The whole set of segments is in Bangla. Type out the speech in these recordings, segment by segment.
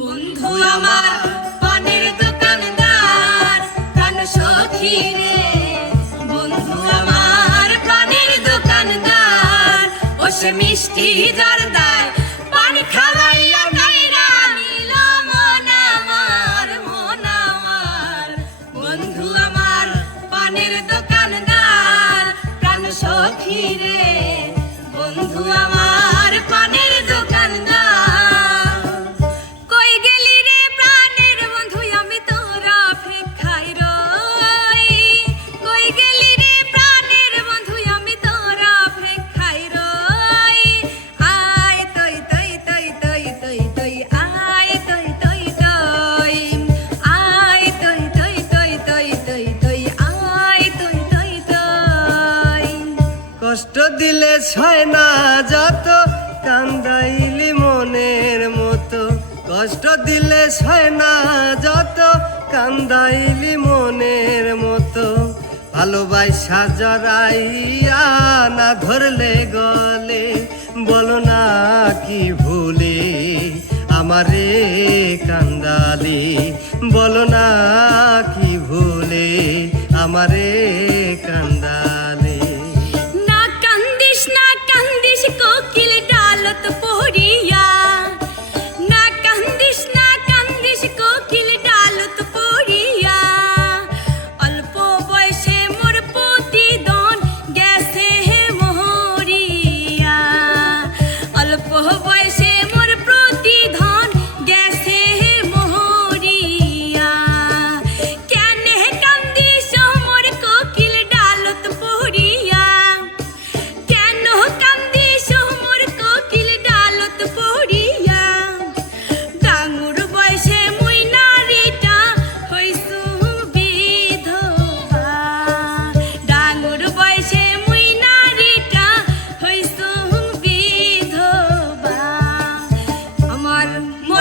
বন্ধু আমার, পানের দোকানদার প্রাণ সখী রে বন্ধু আমার, পানের দোকানদার ও সে মিষ্টি জর্দার পান খাওয়াইয়া কাইরা নিল মন আমার মন আমার। বন্ধু আমার, পানের দোকানদার প্রাণ সখী রে বন্ধু আমার কষ্ট দিলে ছয় না যত, কান্দাইলি মনের মতো। কষ্ট দিলে ছয় না যত, কান্দাইলি মনের মতো। ভালোবাসা জড়াইয়া না ধরলে গলে, বলো না কি ভুলে, আমারে কান্দালে, বলো না কি ভুলে, আমারে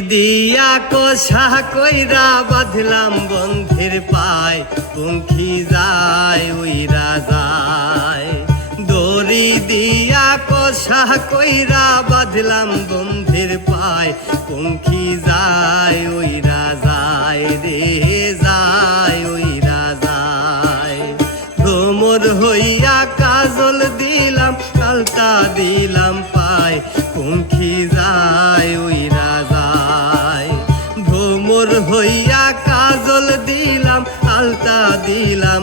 দিয়া কষা কইরা বাঁধলাম বন্ধের পায়, পঙ্খী যায় উইরা যায়। দড়ি দিয়া কষা কইরা বাঁধলাম বন্ধের পায়, পঙ্খী যায় উইরা যায় রে, যায় উইরা যায়। ভ্রমর হইয়া ভ্রমর হইয়া কাজল দিলাম আলতা দিলাম